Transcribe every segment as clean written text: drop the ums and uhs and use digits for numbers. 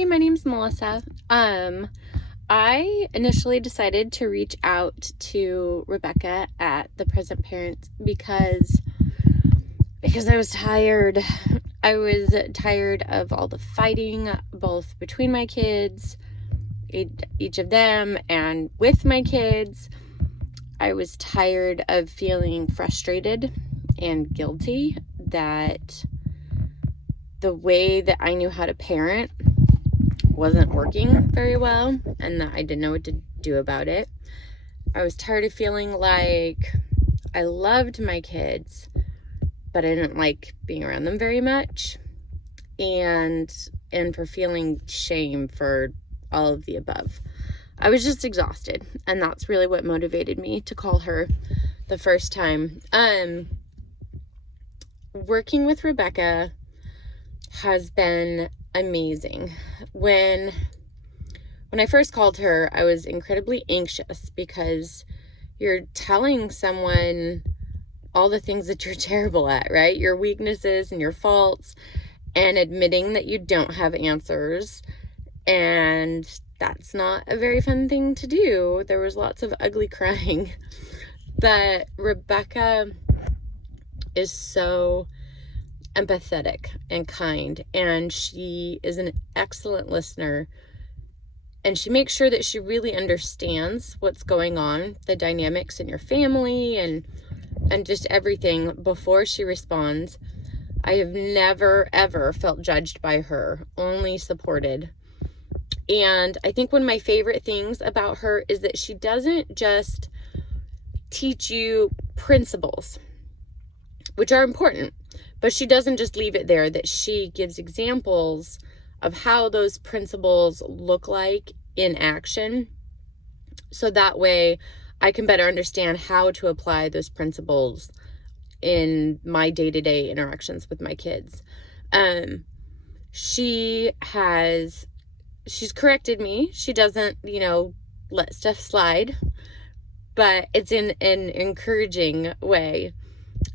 Hi, my name's Melissa. I initially decided to reach out to Rebecca at the Present Parents because I was tired. I was tired of all the fighting, both between my kids, each of them, and with my kids. I was tired of feeling frustrated and guilty that the way that I knew how to parent wasn't working very well and that I didn't know what to do about it. I was tired of feeling like I loved my kids, but I didn't like being around them very much, and for feeling shame for all of the above. I was just exhausted, and that's really what motivated me to call her the first time. Working with Rebecca has been amazing. When I first called her, I was incredibly anxious because you're telling someone all the things that you're terrible at, right? Your weaknesses and your faults, and admitting that you don't have answers. And that's not a very fun thing to do. There was lots of ugly crying. But Rebecca is so empathetic and kind, and she is an excellent listener, and she makes sure that she really understands what's going on, the dynamics in your family and just everything before she responds. I have never ever felt judged by her, only supported. And I think one of my favorite things about her is that she doesn't just teach you principles, which are important, but she doesn't just leave it there, that she gives examples of how those principles look like in action. So that way I can better understand how to apply those principles in my day-to-day interactions with my kids. She's corrected me. She doesn't, let stuff slide, but it's in an encouraging way.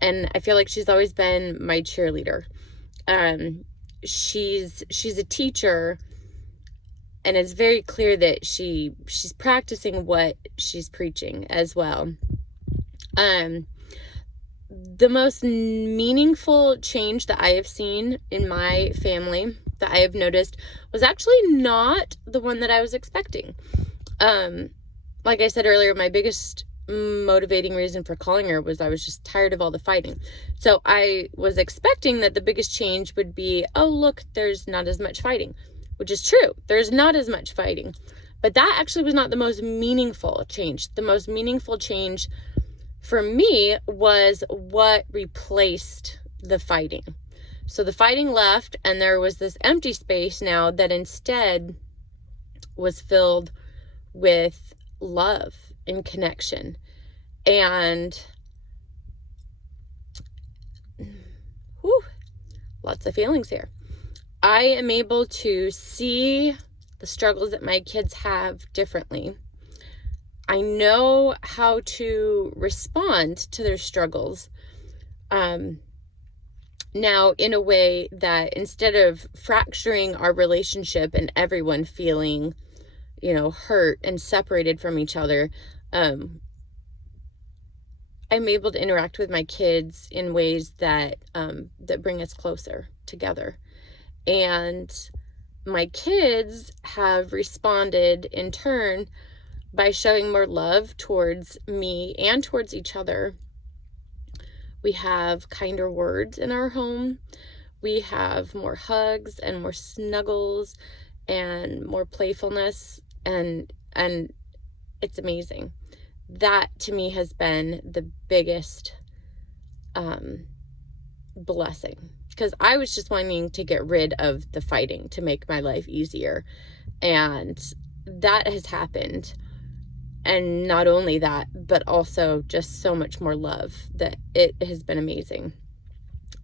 And I feel like she's always been my cheerleader. She's a teacher, and it's very clear that she's practicing what she's preaching as well. The most meaningful change that I have seen in my family that I have noticed was actually not the one that I was expecting. Like I said earlier, my biggest motivating reason for calling her was I was just tired of all the fighting. So I was expecting that the biggest change would be, oh, look, there's not as much fighting, which is true. There's not as much fighting. But that actually was not the most meaningful change. The most meaningful change for me was what replaced the fighting. So the fighting left, and there was this empty space now that instead was filled with love and connection. And lots of feelings here. I am able to see the struggles that my kids have differently. I know how to respond to their struggles now in a way that instead of fracturing our relationship and everyone feeling, hurt and separated from each other, I'm able to interact with my kids in ways that bring us closer together. And my kids have responded in turn by showing more love towards me and towards each other. We have kinder words in our home. We have more hugs and more snuggles and more playfulness, and it's amazing. That to me has been the biggest blessing, because I was just wanting to get rid of the fighting to make my life easier, and that has happened. And not only that, but also just so much more love, that it has been amazing.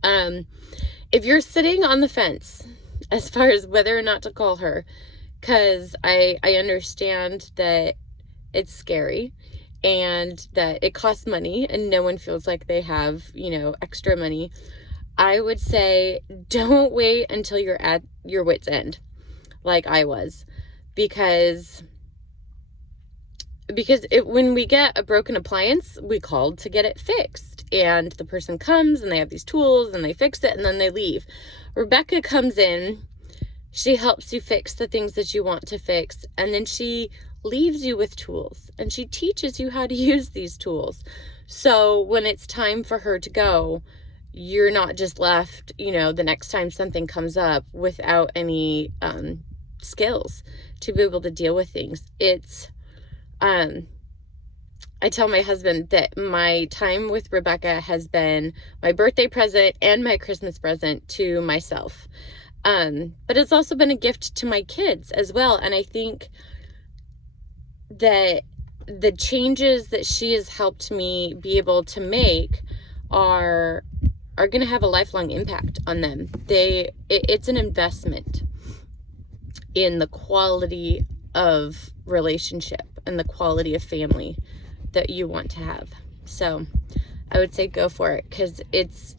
If you're sitting on the fence as far as whether or not to call her, because I understand that it's scary and that it costs money and no one feels like they have, extra money, I would say don't wait until you're at your wit's end. like I was, because when we get a broken appliance, we called to get it fixed, and the person comes and they have these tools and they fix it and then they leave. Rebecca comes in, she helps you fix the things that you want to fix, and then she leaves you with tools and she teaches you how to use these tools. So when it's time for her to go, you're not just left, the next time something comes up without any skills to be able to deal with things. I tell my husband that my time with Rebecca has been my birthday present and my Christmas present to myself. But it's also been a gift to my kids as well. And I think that the changes that she has helped me be able to make are going to have a lifelong impact on them. It's an investment in the quality of relationship and the quality of family that you want to have. So I would say go for it, because it's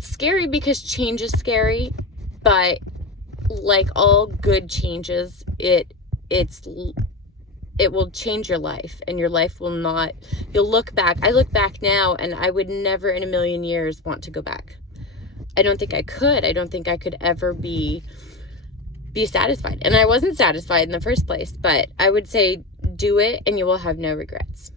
scary, because change is scary, but like all good changes, it will change your life, and your life will not, you'll look back. I look back now and I would never in a million years want to go back. I don't think I could ever be satisfied. And I wasn't satisfied in the first place, but I would say do it and you will have no regrets.